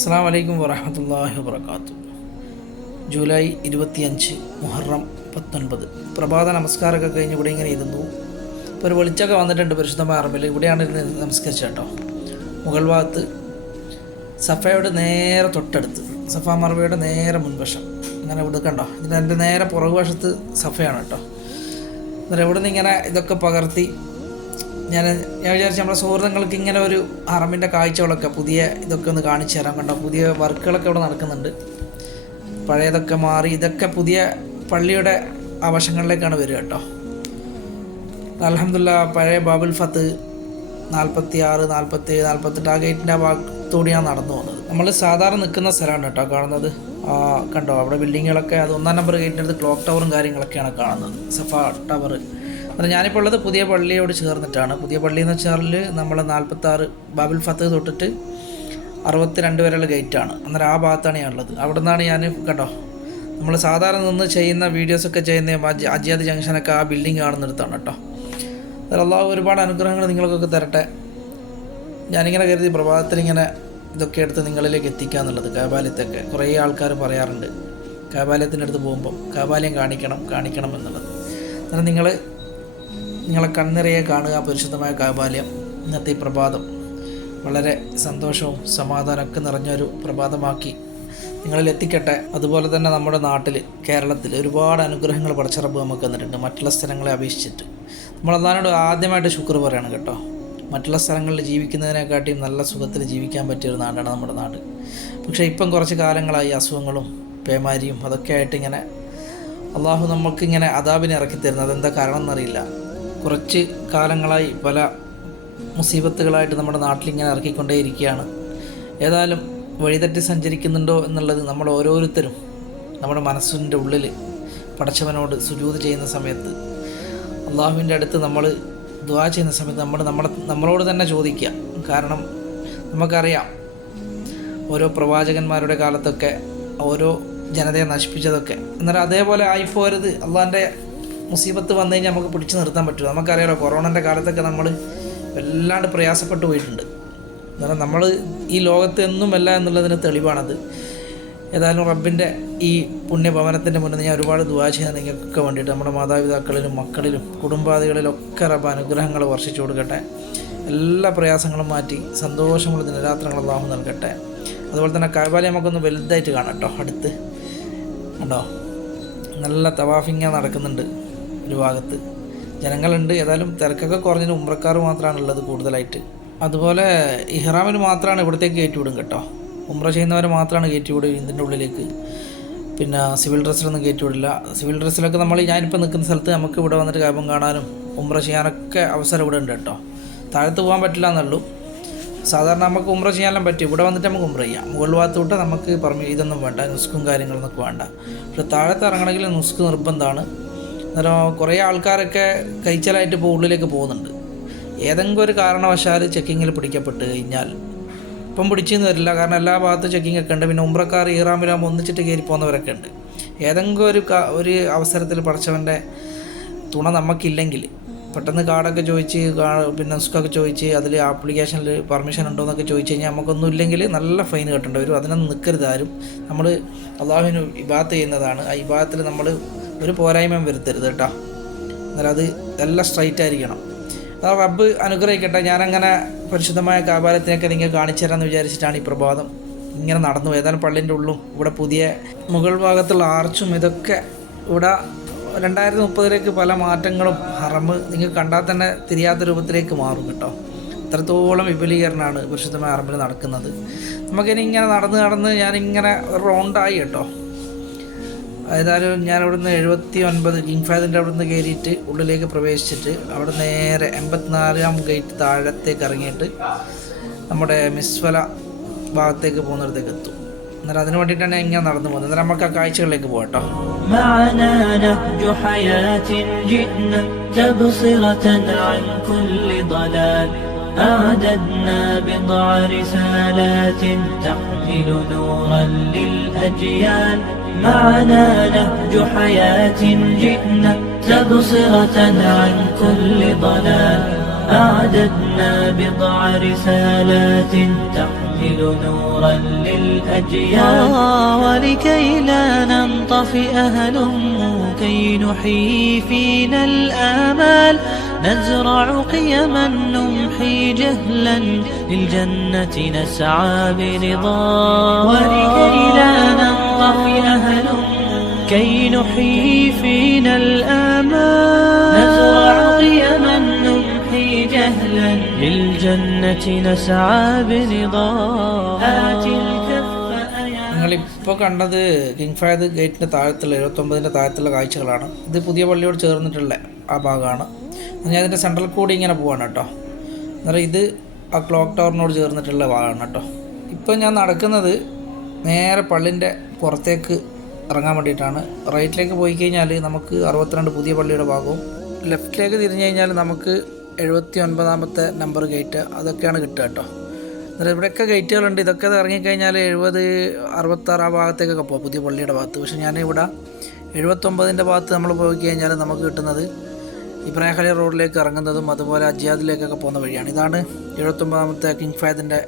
അസ്സാം വലൈക്കും വറഹമത്തല്ലാഹി വാത്തു ജൂലൈ ഇരുപത്തിയഞ്ച് മുഹറം പത്തൊൻപത്. പ്രഭാത നമസ്കാരമൊക്കെ കഴിഞ്ഞ് ഇവിടെ ഇങ്ങനെ ഇരുന്നു. ഇപ്പോൾ ഒരു വെളിച്ചൊക്കെ വന്നിട്ടുണ്ട് പരിശുദ്ധമായ അറബിൽ ഇവിടെയാണ് ഇരുന്ന് നമസ്കരിച്ചത് കേട്ടോ. മുകൾ ഭാഗത്ത് സഫയുടെ നേരെ തൊട്ടടുത്ത്. സഫ മറവയുടെ നേരെ മുൻവശം. അങ്ങനെ ഇവിടെ കണ്ടോ? ഇതിന്റെ നേരെ പുറകുവശത്ത് സഫയാണ് കേട്ടോ. അന്നേരം ഇവിടെ നിന്ന് ഇങ്ങനെ ഇതൊക്കെ പകർത്തി ഞാൻ ഞാൻ വിചാരിച്ചു നമ്മുടെ സുഹൃത്തുക്കൾക്ക് ഇങ്ങനെ ഒരു ഹറമിന്റെ കാഴ്ചകളൊക്കെ പുതിയ ഇതൊക്കെ ഒന്ന് കാണിച്ചു തരാൻ കണ്ടോ? പുതിയ വർക്കുകളൊക്കെ ഇവിടെ നടക്കുന്നുണ്ട്. പഴയതൊക്കെ മാറി ഇതൊക്കെ പുതിയ പള്ളിയുടെ അവശങ്ങളിലേക്കാണ് വരിക കേട്ടോ. അലഹമില്ല പഴയ ബാബുൽ ഫത്ത് നാൽപ്പത്തി ആറ് നാൽപ്പത്തി ഏഴ് നാൽപ്പത്തെട്ട് ആ ഗേറ്റിന്റെ ആ ഭാഗത്തോടെയാണ് നടന്നു പോകുന്നത്. നമ്മൾ സാധാരണ നിൽക്കുന്ന സ്ഥലമാണ് കേട്ടോ കാണുന്നത്. കണ്ടോ? അവിടെ ബിൽഡിങ്ങുകളൊക്കെ അത് ഒന്നാം നമ്പർ ഗേറ്റിന്റെ അടുത്ത് ക്ലോക്ക് ടവറും കാര്യങ്ങളൊക്കെയാണ് കാണുന്നത്. സഫ ടവർ അത് ഞാനിപ്പോൾ ഉള്ളത് പുതിയ പള്ളിയോട് ചേർന്നിട്ടാണ്. പുതിയ പള്ളി എന്ന് വെച്ചാൽ നമ്മൾ നാൽപ്പത്താറ് ബാബുൽ ഫത്ത് തൊട്ടിട്ട് അറുപത്തിരണ്ട് വരെയുള്ള ഗേറ്റാണ്. അന്നേരം ആ ഭാഗത്താണ് ഞാൻ ഉള്ളത് അവിടെ നിന്നാണ് ഞാൻ കണ്ടോ? നമ്മൾ സാധാരണ നിന്ന് ചെയ്യുന്ന വീഡിയോസൊക്കെ ചെയ്യുന്ന അജി അജിയാദ് ജംഗ്ഷനൊക്കെ ആ ബിൽഡിംഗ് കാണുന്നിടത്താണ് കേട്ടോ. അതിലുള്ള ഒരുപാട് അനുഗ്രഹങ്ങൾ നിങ്ങൾക്കൊക്കെ തരട്ടെ. ഞാനിങ്ങനെ കരുതി പ്രഭാതത്തിൽ ഇങ്ങനെ ഇതൊക്കെ എടുത്ത് നിങ്ങളിലേക്ക് എത്തിക്കുക എന്നുള്ളത് കാബാലയത്തൊക്കെ. കുറേ ആൾക്കാർ പറയാറുണ്ട് കാബാലയത്തിന്റെ അടുത്ത് പോകുമ്പം കാബാലയം കാണിക്കണം കാണിക്കണം എന്നുള്ളത്. അന്നേരം നിങ്ങൾ നിങ്ങളെ കണ്ണിറയെ കാണുക പരിശുദ്ധമായ കാബാലയം. ഇന്നത്തെ പ്രഭാതം വളരെ സന്തോഷവും സമാധാനമൊക്കെ നിറഞ്ഞൊരു പ്രഭാതമാക്കി നിങ്ങളിൽ എത്തിക്കട്ടെ. അതുപോലെ തന്നെ നമ്മുടെ നാട്ടിൽ കേരളത്തിൽ ഒരുപാട് അനുഗ്രഹങ്ങൾ പടച്ചിറപ്പ് നമുക്ക് തന്നിട്ടുണ്ട്. മറ്റുള്ള സ്ഥലങ്ങളെ അപേക്ഷിച്ചിട്ട്. നമ്മൾ അതാനോട് ആദ്യമായിട്ട് ശുക്ർ പറയണം കേട്ടോ. മറ്റുള്ള സ്ഥലങ്ങളിൽ ജീവിക്കുന്നതിനെക്കാട്ടിയും നല്ല സുഖത്തിൽ ജീവിക്കാൻ പറ്റിയ ഒരു നാടാണ് നമ്മുടെ നാട്. പക്ഷേ ഇപ്പം കുറച്ച് കാലങ്ങളായി അസുഖങ്ങളും പേമാരിയും അതൊക്കെ ആയിട്ട് ഇങ്ങനെ അള്ളാഹു നമുക്കിങ്ങനെ അതാബിനെ ഇറക്കി തരുന്നത്. അതെന്താ കാരണം എന്നറിയില്ല കുറച്ച് കാലങ്ങളായി പല മുസീബത്തുകളായിട്ട് നമ്മുടെ നാട്ടിലിങ്ങനെ ഇറക്കിക്കൊണ്ടേയിരിക്കുകയാണ്. ഏതായാലും വഴിതെറ്റി സഞ്ചരിക്കുന്നുണ്ടോ എന്നുള്ളത് നമ്മൾ ഓരോരുത്തരും നമ്മുടെ മനസ്സിന്റെ ഉള്ളിൽ പടച്ചവനോട് സുജൂത് ചെയ്യുന്ന സമയത്ത് അള്ളാഹുവിന്റെ അടുത്ത് നമ്മൾ ദ്വാ ചെയ്യുന്ന സമയത്ത് നമ്മൾ നമ്മളെ നമ്മളോട് തന്നെ ചോദിക്കുക. കാരണം നമുക്കറിയാം ഓരോ പ്രവാചകന്മാരുടെ കാലത്തൊക്കെ ഓരോ ജനതയെ നശിപ്പിച്ചതൊക്കെ. എന്നാൽ അതേപോലെ ആയിപ്പോരുത്. അള്ളാന്റെ മുസീബത്ത് വന്നു കഴിഞ്ഞാൽ നമുക്ക് പിടിച്ചു നിർത്താൻ പറ്റില്ല. നമുക്കറിയാലോ കൊറോണന്റെ കാലത്തൊക്കെ നമ്മൾ വല്ലാണ്ട് പ്രയാസപ്പെട്ടു പോയിട്ടുണ്ട്. അന്നേരം നമ്മൾ ഈ ലോകത്ത് എന്നുമല്ല എന്നുള്ളതിന് തെളിവാണത്. ഏതായാലും റബ്ബിന്റെ ഈ പുണ്യഭവനത്തിന്റെ മുന്നിൽ ഞാൻ ഒരുപാട് ദുവാ ചെയ്യാൻ നിങ്ങൾക്കൊക്കെ വേണ്ടിയിട്ട് നമ്മുടെ മാതാപിതാക്കളിലും മക്കളിലും കുടുംബാദികളിലും ഒക്കെ റബ്ബ് അനുഗ്രഹങ്ങൾ വർഷിച്ചു കൊടുക്കട്ടെ. എല്ലാ പ്രയാസങ്ങളും മാറ്റി സന്തോഷമുള്ള ദിനരാത്രങ്ങൾ അള്ളാഹു നൽകട്ടെ. അതുപോലെ തന്നെ കൈബാലി നമുക്കൊന്ന് വലുതായിട്ട് കാണാം കേട്ടോ അടുത്ത്. ഉണ്ടോ നല്ല തവാഫിങ്ങ നടക്കുന്നുണ്ട്. ഒരു ഭാഗത്ത്. ജനങ്ങളുണ്ട്. ഏതായാലും തിരക്കൊക്കെ കുറഞ്ഞതിന് ഉമ്രക്കാർ മാത്രമാണ് ഉള്ളത് കൂടുതലായിട്ട്. അതുപോലെ ഇഹ്റാമിന് മാത്രമാണ് ഇവിടത്തേക്ക് കയറ്റിവിടും കേട്ടോ. ഉമ്ര ചെയ്യുന്നവരെ മാത്രമാണ് കയറ്റിവിടും ഇതിന്റെ ഉള്ളിലേക്ക്. പിന്നെ സിവിൽ ഡ്രസ്സിലൊന്നും കയറ്റിവിടില്ല സിവിൽ ഡ്രസ്സിലൊക്കെ നമ്മൾ ഞാനിപ്പോൾ നിൽക്കുന്ന സ്ഥലത്ത് നമുക്ക് ഇവിടെ വന്നിട്ട് കാര്യം കാണാനും ഉമ്ര ചെയ്യാനൊക്കെ അവസരം ഇവിടെ ഉണ്ട് കേട്ടോ. താഴത്ത് പോകാൻ പറ്റില്ല എന്നുള്ളൂ സാധാരണ നമുക്ക് ഉമ്ര ചെയ്യാനെല്ലാം പറ്റും. ഇവിടെ വന്നിട്ട് നമുക്ക് ഉമ്ര ചെയ്യാം. മുകൾ ഭാഗത്ത് തൊട്ട് നമുക്ക് പറഞ്ഞു ഇതൊന്നും വേണ്ട. നുസ്കും കാര്യങ്ങളൊന്നും വേണ്ട. പക്ഷെ താഴത്ത് ഇറങ്ങണമെങ്കിൽ നുസ്ക് നിർബന്ധമാണ്. അന്നേരം കുറേ ആൾക്കാരൊക്കെ കൈച്ചലായിട്ട് ഇപ്പോൾ ഉള്ളിലേക്ക് പോകുന്നുണ്ട്. ഏതെങ്കിലും ഒരു കാരണവശാൽ ചെക്കിങ്ങിൽ പിടിക്കപ്പെട്ട് കഴിഞ്ഞാൽ ഇപ്പം പിടിച്ചെന്ന് വരില്ല. കാരണം എല്ലാ ഭാഗത്തും ചെക്കിംഗ് ഒക്കെ ഉണ്ട്. പിന്നെ ഉമ്രക്കാർ ഈറാമിലാകുമ്പോൾ ഒന്നിച്ചിട്ട് കയറി പോകുന്നവരൊക്കെ ഉണ്ട്. ഏതെങ്കിലും ഒരു ഒരു അവസരത്തിൽ പഠിച്ചവന്റെ തുണ നമുക്കില്ലെങ്കിൽ പെട്ടെന്ന് കാർഡൊക്കെ ചോദിച്ച് പിന്നെ സ്കൊക്കെ ചോദിച്ച് അതിൽ ആപ്ലിക്കേഷനിൽ പെർമിഷൻ ഉണ്ടോ എന്നൊക്കെ ചോദിച്ചു കഴിഞ്ഞാൽ നമുക്കൊന്നും ഇല്ലെങ്കിൽ നല്ല ഫൈൻ കെട്ടേണ്ടി വരും അതിനൊന്നും നിൽക്കരുത് ആരും. നമ്മൾ അള്ളാഹുവിന് ഇബാത്ത് ചെയ്യുന്നതാണ്. ആ ഇബാത്തിൽ നമ്മൾ ഒരു പോരായ്മയും വരുത്തരുത് കേട്ടോ. അന്നേരം അത് എല്ലാം സ്ട്രൈറ്റ് ആയിരിക്കണം. അതാ റബ്ബ് അനുഗ്രഹിക്കട്ടെ. ഞാനങ്ങനെ പരിശുദ്ധമായ കാപാലത്തിനൊക്കെ നിങ്ങൾ കാണിച്ചു തരാമെന്ന് വിചാരിച്ചിട്ടാണ് ഈ പ്രഭാതം ഇങ്ങനെ നടന്നു ഏതാനും പള്ളിന്റെ ഉള്ളും ഇവിടെ പുതിയ മുകൾ ഭാഗത്തുള്ള ആർച്ചും ഇതൊക്കെ ഇവിടെ രണ്ടായിരത്തി മുപ്പതിലേക്ക് പല മാറ്റങ്ങളും ഹറമ് നിങ്ങൾ കണ്ടാൽ തന്നെ തിരിയാത്ത രൂപത്തിലേക്ക് മാറും കേട്ടോ. അത്രത്തോളം വിപുലീകരണമാണ് പരിശുദ്ധമായ ഹറമ്പിൽ നടക്കുന്നത്. നമുക്കിനി ഇങ്ങനെ നടന്ന് നടന്ന് ഞാനിങ്ങനെ റൗണ്ടായി കേട്ടോ. ഏതായാലും ഞാൻ അവിടുന്ന് എഴുപത്തി ഒൻപത് കിങ് ഫാദിൻ്റെ അവിടുന്ന് കയറിയിട്ട് ഉള്ളിലേക്ക് പ്രവേശിച്ചിട്ട് അവിടെ നേരെ എൺപത്തിനാലാം ഗേറ്റ് താഴത്തേക്ക് ഇറങ്ങിയിട്ട് നമ്മുടെ മിസ്വല ഭാഗത്തേക്ക് പോകുന്നിടത്തേക്ക് എത്തും അന്നേരം അതിന് വേണ്ടിയിട്ടാണ് ഞാൻ ഇങ്ങനെ നടന്നു പോകുന്നത് അന്നേരം നമുക്ക് ആ കാഴ്ചകളിലേക്ക് പോകാം കേട്ടോ معنا نهج حياة جئنا تبصرة عن كل ضلال أعددنا بضع رسالات تحمل نورا للأجيال معنا نهج حياة جئنا تبصرة عن كل ضلال. أعددنا بضع رسالات تحمل نورا للأجيال. ولكي لا ننطفئ هلموا كي نحيي فينا الآمال. نزرع قيما نمحي جهلا للجنة نسعى برضا ولكي لا ننطفئ هلموا كي نحيي فينا الآمال نزرع قيما نمحي جهلا للجنة نسعى برضا آت الكف أيا നിങ്ങളിപ്പോൾ കണ്ടത് കിങ് ഫയദ് ഗേറ്റിൻ്റെ താഴത്തുള്ള എഴുപത്തൊമ്പതിൻ്റെ താഴത്തുള്ള കാഴ്ചകളാണ് ഇത് പുതിയ പള്ളിയോട് ചേർന്നിട്ടുള്ള ആ ഭാഗമാണ് ഞാൻ ഇതിന്റെ സെൻട്രൽ കൂടി ഇങ്ങനെ പോവാണ് കേട്ടോ. അന്നേരം ഇത് ആ ക്ലോക്ക് ടവറിനോട് ചേർന്നിട്ടുള്ള ഭാഗമാണ് കേട്ടോ. ഇപ്പോൾ ഞാൻ നടക്കുന്നത് നേരെ പള്ളിന്റെ പുറത്തേക്ക് ഇറങ്ങാൻ വേണ്ടിയിട്ടാണ്. റൈറ്റിലേക്ക് പോയി കഴിഞ്ഞാൽ നമുക്ക് അറുപത്തിരണ്ട് പുതിയ പള്ളിയുടെ ഭാഗവും ലെഫ്റ്റിലേക്ക് തിരിഞ്ഞു കഴിഞ്ഞാൽ നമുക്ക് എഴുപത്തി ഒൻപതാമത്തെ നമ്പർ ഗേറ്റ് അതൊക്കെയാണ് കിട്ടുക കേട്ടോ. അന്നേരം ഇവിടെയൊക്കെ ഗേറ്റുകളുണ്ട് ഇതൊക്കെ ഇറങ്ങിക്കഴിഞ്ഞാൽ എഴുപത് അറുപത്താറ് ആ ഭാഗത്തേക്കൊക്കെ പോകും പുതിയ പള്ളിയുടെ ഭാഗത്ത്. പക്ഷേ ഞാൻ എഴുപത്തൊമ്പതിന്റെ ഭാഗത്ത് നമ്മൾ പോയി കഴിഞ്ഞാൽ നമുക്ക് കിട്ടുന്നത് ഇബ്രാഹിം റോഡിലേക്ക് ഇറങ്ങുന്നതും അതുപോലെ അജിയാദിലേക്കൊക്കെ പോകുന്ന വഴിയാണ്. ഇതാണ് എഴുപത്തൊമ്പതാമത്തെ കിങ് ഫയദിന്റെ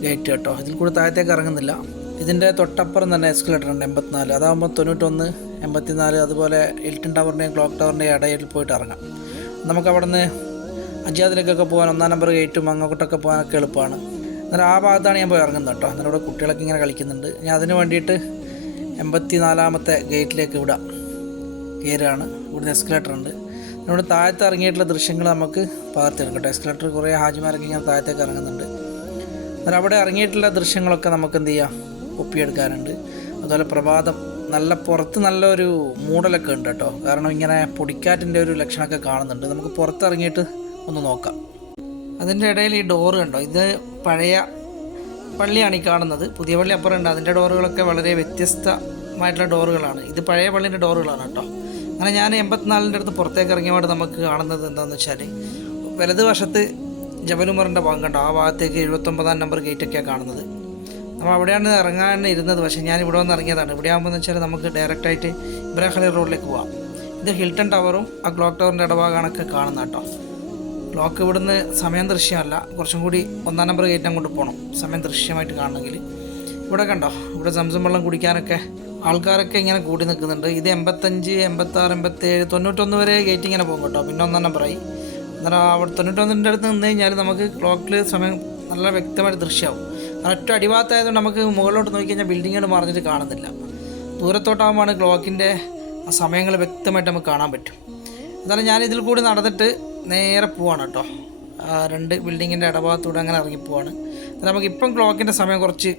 ഗേറ്റ് കേട്ടോ. ഇതിൽ കൂടി താഴത്തേക്ക് ഇറങ്ങുന്നില്ല. ഇതിന്റെ തൊട്ടപ്പുറം തന്നെ എസ്കലേറ്റർ ഉണ്ട് എൺപത്തിനാല്. അതാകുമ്പോൾ തൊണ്ണൂറ്റൊന്ന് എൺപത്തിനാല് അതുപോലെ എൽട്ടൺ ടവറിന്റെയും ക്ലോക്ക് ടവറിന്റെയും ഇടയിൽ പോയിട്ട് ഇറങ്ങാം. നമുക്ക് അവിടെ നിന്ന് അജിയാദിലേക്കൊക്കെ പോകാൻ ഒന്നാം നമ്പർ ഗേറ്റും അങ്ങോട്ടൊക്കെ പോകാനൊക്കെ എളുപ്പമാണ്. അന്നേരം ആ ഭാഗത്താണ് ഞാൻ പോയി ഇറങ്ങുന്നത് കേട്ടോ. അന്നേരം ഇവിടെ കുട്ടികളൊക്കെ ഇങ്ങനെ കളിക്കുന്നുണ്ട്. ഞാൻ അതിന് വേണ്ടിയിട്ട് എൺപത്തി നാലാമത്തെ ഗേറ്റിലേക്ക് വിടാം കയറാണ് ഇവിടുന്ന് എസ്കലേറ്റർ ഉണ്ട്. ഇവിടെ താഴത്ത് ഇറങ്ങിയിട്ടുള്ള ദൃശ്യങ്ങൾ നമുക്ക് പകർത്തിയെടുക്കാം കേട്ടോ. എസ്കലേറ്റർ കുറേ ഹാജിമാരൊക്കെ ഇങ്ങനെ താഴത്തേക്ക് ഇറങ്ങുന്നുണ്ട്. അന്നേരം അവിടെ ഇറങ്ങിയിട്ടുള്ള ദൃശ്യങ്ങളൊക്കെ നമുക്ക് എന്ത് ചെയ്യാം? ഒപ്പിയെടുക്കാനുണ്ട്. അതുപോലെ പ്രഭാതം നല്ല പുറത്ത് നല്ലൊരു മൂടലൊക്കെ ഉണ്ട് കേട്ടോ. കാരണം ഇങ്ങനെ പൊടിക്കാറ്റിന്റെ ഒരു ലക്ഷണമൊക്കെ കാണുന്നുണ്ട്. നമുക്ക് പുറത്തിറങ്ങിയിട്ട് ഒന്ന് നോക്കാം. അതിന്റെ ഇടയിൽ ഈ ഡോറ് കണ്ടോ? ഇത് പഴയ പള്ളിയാണ് ഈ കാണുന്നത്. പുതിയ പള്ളി അപ്പുറം ഉണ്ട്. അതിന്റെ ഡോറുകളൊക്കെ വളരെ വ്യത്യസ്തമായിട്ടുള്ള ഡോറുകളാണ് ഇത് പഴയ പള്ളിന്റെ ഡോറുകളാണ് കേട്ടോ. അങ്ങനെ ഞാൻ എൺപത്തിനാലിന്റെ അടുത്ത് പുറത്തേക്ക് ഇറങ്ങിയപാട് നമുക്ക് കാണുന്നത് എന്താണെന്ന് വെച്ചാൽ വലത് വശത്ത് ജബലുമറിന്റെ ഭാഗം കണ്ടോ? ആ ഭാഗത്തേക്ക് എഴുപത്തൊമ്പതാം നമ്പർ ഗേറ്റൊക്കെയാണ് കാണുന്നത്. നമ്മൾ അവിടെയാണ് ഇറങ്ങാൻ ഇരുന്നത്. പക്ഷേ ഞാൻ ഇവിടെ വന്ന് ഇറങ്ങിയതാണ്. ഇവിടെ ആകുമ്പോൾ വെച്ചാൽ നമുക്ക് ഡയറക്റ്റായിട്ട് ഇബ്രാഹിം ഖലീൽ റോഡിലേക്ക് പോവാം. ഇത് ഹിൽട്ടൺ ടവറും ആ ക്ലോക്ക് ടവറിന്റെ ഇടഭാഗമാണൊക്കെ കാണുന്നത് കേട്ടോ. ക്ലോക്ക് ഇവിടുന്ന് സമയം ദൃശ്യമല്ല. കുറച്ചും കൂടി ഒന്നാം നമ്പർ ഗേറ്റ് അങ്ങോട്ട് പോകണം സമയം ദൃശ്യമായിട്ട് കാണണമെങ്കിൽ. ഇവിടെ കണ്ടോ? ഇവിടെ സംസം വെള്ളം കുടിക്കാനൊക്കെ ആൾക്കാരൊക്കെ ഇങ്ങനെ കൂടി നിൽക്കുന്നുണ്ട്. ഇത് എൺപത്തഞ്ച് എൺപത്താറ് എൺപത്തേഴ് തൊണ്ണൂറ്റൊന്ന് വരെ ഗേറ്റ് ഇങ്ങനെ പോകും കേട്ടോ. പിന്നെ ഒന്നെണ്ണം പറയും. അന്നേരം അവിടെ തൊണ്ണൂറ്റൊന്നിന്റെ അടുത്ത് നിന്ന് കഴിഞ്ഞാൽ നമുക്ക് ക്ലോക്കിൽ സമയം നല്ല വ്യക്തമായിട്ട് ദൃശ്യമാവും. കാരണം ഒറ്റ അടിഭാഗത്തായതുകൊണ്ട് നമുക്ക് മുകളിലോട്ട് നോക്കി കഴിഞ്ഞാൽ ബിൽഡിങ്ങുകൾ മറിഞ്ഞിട്ട് കാണുന്നില്ല. ദൂരത്തോട്ടാകുമ്പോൾ ക്ലോക്കിന്റെ ആ സമയങ്ങൾ വ്യക്തമായിട്ട് നമുക്ക് കാണാൻ പറ്റും. എന്നാലും ഞാൻ ഇതിൽ കൂടി നടന്നിട്ട് നേരെ പോവാണ് കേട്ടോ. രണ്ട് ബിൽഡിങ്ങിന്റെ ഇടഭാഗത്തൂടെ അങ്ങനെ ഇറങ്ങി പോവാണ്. നമുക്ക് ഇപ്പം ക്ലോക്കിന്റെ സമയം കുറച്ച്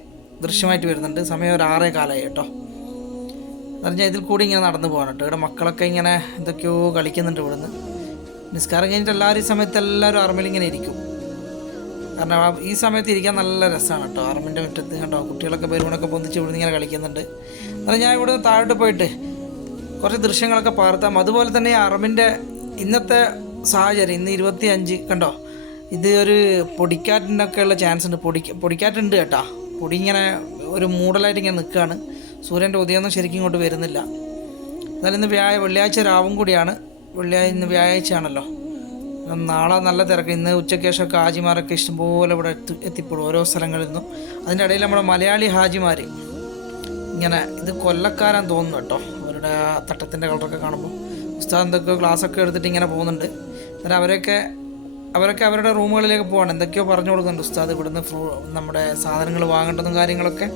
ദൃശ്യമായിട്ട് വരുന്നുണ്ട്. സമയം ഒരു ആറേ കാലമായി കേട്ടോ. എന്നാൽ പറഞ്ഞാൽ ഇതിൽ കൂടി ഇങ്ങനെ നടന്നു പോകാണ് കേട്ടോ. ഇവിടെ മക്കളൊക്കെ ഇങ്ങനെ എന്തൊക്കെയോ കളിക്കുന്നുണ്ട് ഇവിടുന്ന്. നിസ്കാരം കഴിഞ്ഞിട്ട് എല്ലാവരും ഈ സമയത്ത് എല്ലാവരും അറമ്മിൽ ഇങ്ങനെ ഇരിക്കും. കാരണം ഈ സമയത്ത് ഇരിക്കാൻ നല്ല രസമാണ് കേട്ടോ. അറമ്മിന്റെ മുറ്റത്ത് കേട്ടോ കുട്ടികളൊക്കെ ബലൂണൊക്കെ പൊന്തിച്ച് ഇവിടുന്ന് ഇങ്ങനെ കളിക്കുന്നുണ്ട്. എന്നാൽ ഞാൻ ഇവിടുന്ന് താഴോട്ട് പോയിട്ട് കുറച്ച് ദൃശ്യങ്ങളൊക്കെ പകർത്താം. അതുപോലെ തന്നെ ഈ അറബിന്റെ ഇന്നത്തെ സാഹചര്യം ഇന്ന് ഇരുപത്തി അഞ്ച് കണ്ടോ? ഇത് ഒരു പൊടിക്കാറ്റിനൊക്കെ ഉള്ള ചാൻസ് ഉണ്ട്. പൊടി പൊടിക്കാറ്റുണ്ട് കേട്ടോ. പൊടി ഇങ്ങനെ ഒരു മൂടലായിട്ട് ഇങ്ങനെ നിൽക്കുകയാണ്. സൂര്യന്റെ ഉദയമൊന്നും ശരിക്കും ഇങ്ങോട്ട് വരുന്നില്ല. എന്നാലും ഇന്ന് വ്യാഴ വെള്ളിയാഴ്ച രാവും കൂടിയാണ്. വെള്ളിയാഴ്ച ഇന്ന് വ്യാഴാഴ്ചയാണല്ലോ. നാളെ നല്ല തിരക്ക്. ഇന്ന് ഉച്ചയ്ക്ക് ശേഷം ഹാജിമാരൊക്കെ ഇഷ്ടംപോലെ ഇവിടെ എത്തി എത്തിപ്പെടും ഓരോ സ്ഥലങ്ങളിൽ നിന്നും. അതിന്റെ ഇടയിൽ നമ്മുടെ മലയാളി ഹാജിമാർ ഇങ്ങനെ ഇത് കൊല്ലക്കാരാൻ തോന്നുന്നു കേട്ടോ. അവരുടെ തട്ടത്തിന്റെ കളറൊക്കെ കാണുമ്പോൾ. ഉസ്താദ് എന്തൊക്കെയോ ക്ലാസ്സൊക്കെ എടുത്തിട്ട് ഇങ്ങനെ പോകുന്നുണ്ട്. അന്നേരം അവരൊക്കെ അവരൊക്കെ അവരുടെ റൂമുകളിലേക്ക് പോകണം എന്തൊക്കെയോ പറഞ്ഞു കൊടുക്കുന്നുണ്ട് ഉസ്താദ്. ഇവിടുന്ന് ഫ്രൂ നമ്മുടെ സാധനങ്ങൾ വാങ്ങേണ്ടതും കാര്യങ്ങളൊക്കെ.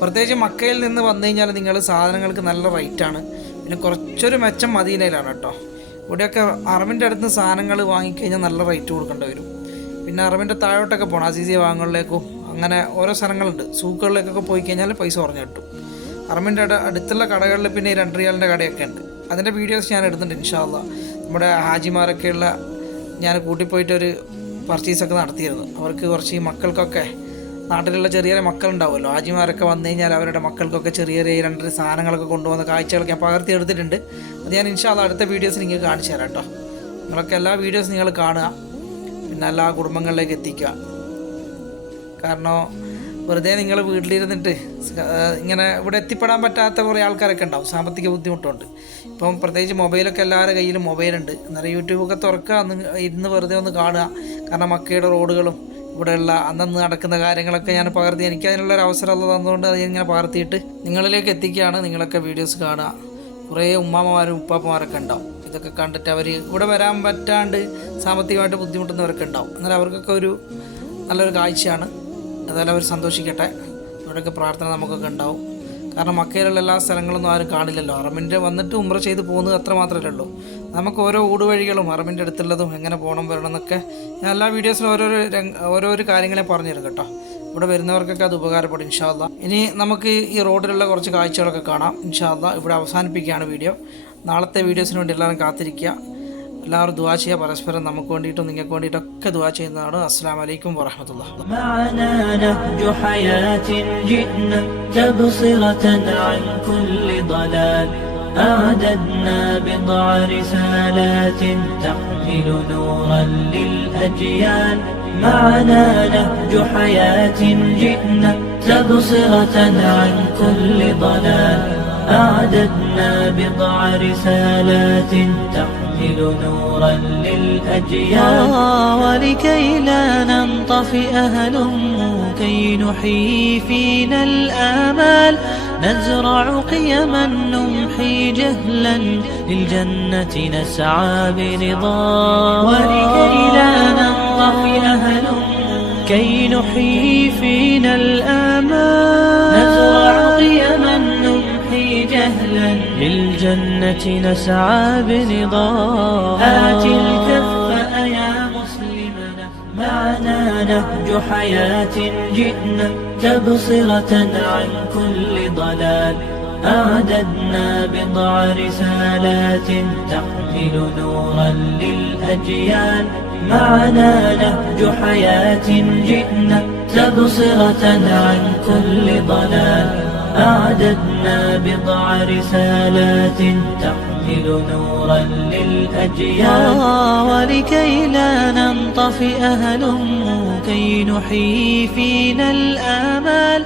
പ്രത്യേകിച്ച് മക്കയിൽ നിന്ന് വന്നു കഴിഞ്ഞാൽ നിങ്ങൾ സാധനങ്ങൾക്ക് നല്ല റേറ്റാണ് പിന്നെ കുറച്ചൊരു മെച്ചം മദീനയിലാണ് കേട്ടോ. ഇവിടെയൊക്കെ അറബിന്റെ അടുത്ത് സാധനങ്ങൾ വാങ്ങിക്കഴിഞ്ഞാൽ നല്ല റേറ്റ് കൊടുക്കേണ്ടി വരും. പിന്നെ അറബിന്റെ താഴോട്ടൊക്കെ പോകണം അസീസി ഭാഗങ്ങളിലേക്കും അങ്ങനെ ഓരോ സ്ഥലങ്ങളുണ്ട്. സൂക്കുകളിലേക്കൊക്കെ പോയി കഴിഞ്ഞാൽ പൈസ കുറഞ്ഞു കിട്ടും. അറബിന്റെ അട അടുത്തുള്ള കടകളിൽ പിന്നെ രണ്ട് റിയാലിന്റെ കടയൊക്കെ ഉണ്ട്. അതിന്റെ വീഡിയോസ് ഞാൻ എടുത്തിട്ടുണ്ട് ഇൻഷാല്ല നമ്മുടെ ഹാജിമാരൊക്കെയുള്ള ഞാൻ കൂട്ടിപ്പോയിട്ടൊരു പർച്ചേസൊക്കെ നടത്തിയിരുന്നു. അവർക്ക് കുറച്ച് മക്കൾക്കൊക്കെ നാട്ടിലുള്ള ചെറിയ ചെറിയ മക്കളുണ്ടാവുമല്ലോ. ആജിമാരൊക്കെ വന്നു കഴിഞ്ഞാൽ അവരുടെ മക്കൾക്കൊക്കെ ചെറിയ ചെറിയ രണ്ട് സാധനങ്ങളൊക്കെ കൊണ്ടുവന്ന കാഴ്ചകളൊക്കെ ഞാൻ പകർത്തി എടുത്തിട്ടുണ്ട്. അത് ഞാൻ ഇൻഷാല്ല അടുത്ത വീഡിയോസ് നിങ്ങൾക്ക് കാണിച്ചു തരാം കേട്ടോ. നിങ്ങളൊക്കെ എല്ലാ വീഡിയോസ് നിങ്ങൾ കാണുക. പിന്നെ എല്ലാ കുടുംബങ്ങളിലേക്ക് എത്തിക്കുക. കാരണം വെറുതെ നിങ്ങൾ വീട്ടിലിരുന്നിട്ട് ഇങ്ങനെ ഇവിടെ എത്തിപ്പെടാൻ പറ്റാത്ത കുറേ ആൾക്കാരൊക്കെ ഉണ്ടാവും. സാമ്പത്തിക ബുദ്ധിമുട്ടുണ്ട്. ഇപ്പം പ്രത്യേകിച്ച് മൊബൈലൊക്കെ എല്ലാവരുടെ കയ്യിലും മൊബൈലുണ്ട്. അന്നേരം യൂട്യൂബൊക്കെ തുറക്കുക ഒന്ന് ഇരുന്ന് വെറുതെ ഒന്ന് കാണുക. കാരണം മക്കയുടെ റോഡുകളും ഇവിടെയുള്ള അന്നന്ന് നടക്കുന്ന കാര്യങ്ങളൊക്കെ ഞാൻ പകർത്തി. എനിക്ക് അതിനുള്ള ഒരു അവസരം തന്നുകൊണ്ട് അത് ഇങ്ങനെ പകർത്തിയിട്ട് നിങ്ങളിലേക്ക് എത്തിക്കുകയാണ്. നിങ്ങളൊക്കെ വീഡിയോസ് കാണുക. കുറേ ഉമ്മാമ്മമാരും ഉപ്പാപ്പമാരൊക്കെ ഉണ്ടാവും. ഇതൊക്കെ കണ്ടിട്ട് അവർ ഇവിടെ വരാൻ പറ്റാണ്ട് സാമ്പത്തികമായിട്ട് ബുദ്ധിമുട്ടുന്നവരൊക്കെ ഉണ്ടാവും. എന്നാൽ അവർക്കൊക്കെ ഒരു നല്ലൊരു കാഴ്ചയാണ്. അതായത് അവർ സന്തോഷിക്കട്ടെ. ഇവിടെയൊക്കെ പ്രാർത്ഥന നമുക്കൊക്കെ ഉണ്ടാവും. കാരണം മക്കയിലുള്ള എല്ലാ സ്ഥലങ്ങളൊന്നും ആരും കാണില്ലല്ലോ. അറമിന്റെ വന്നിട്ട് ഉമ്ര ചെയ്ത് പോകുന്നത് അത്ര മാത്രമേ ഉള്ളൂ. നമുക്ക് ഓരോ ഊടുവഴികളും അറമിന്റെ അടുത്തുള്ളതും എങ്ങനെ പോകണം വരണം എന്നൊക്കെ ഞാൻ എല്ലാ വീഡിയോസിലും ഓരോരോ ഓരോരോ കാര്യങ്ങളെ പറഞ്ഞു തരും കേട്ടോ. ഇവിടെ വരുന്നവർക്കൊക്കെ അത് ഉപകാരപ്പെടും ഇൻഷാല്ല ഇനി നമുക്ക് ഈ റോഡിലുള്ള കുറച്ച് കാഴ്ചകളൊക്കെ കാണാം ഇൻഷാല്ല ഇവിടെ അവസാനിപ്പിക്കുകയാണ് വീഡിയോ നാളത്തെ വീഡിയോസിന് വേണ്ടി എല്ലാവരും കാത്തിരിക്കുക. എല്ലാവരും ദുവാ ചെയ്യുക പരസ്പരം നമുക്ക് വേണ്ടിയിട്ടും നിങ്ങൾക്ക് വേണ്ടിയിട്ടൊക്കെ ദുവാ ചെയ്യുന്നതാണ് അസ്സാം വലൈക്കും വറഹമത്തുള്ള معنا نهج حياة جئنا تبصرة عن كل ضلال أعددنا بضع رسالات تحمل نورا للأجيال معنا نهج حياة جئنا تبصرة عن كل ضلال أعددنا بضع رسالات تحمل نورا للأجيال. ولكي لا ننطفئ هلموا كي نحيي فينا الآمال. نزرع قيما نمحي جهلا للجنة نسعى برضا. ولكي لا ننطفئ هلموا كي نحيي فينا الآمال. جهلا للجنة نسعى برضا آت الكف يا مسلمنا؟ معنا نهج حياة جئنا تبصرة عن كل ضلال. أعددنا بضع رسالات تحمل نورا للأجيال. معنا نهج حياة جئنا تبصرة عن كل ضلال. أعددنا بضع رسالات تحمل نورا للأجيال. ولكي لا ننطفئ هلموا كي نحيي فينا الآمال.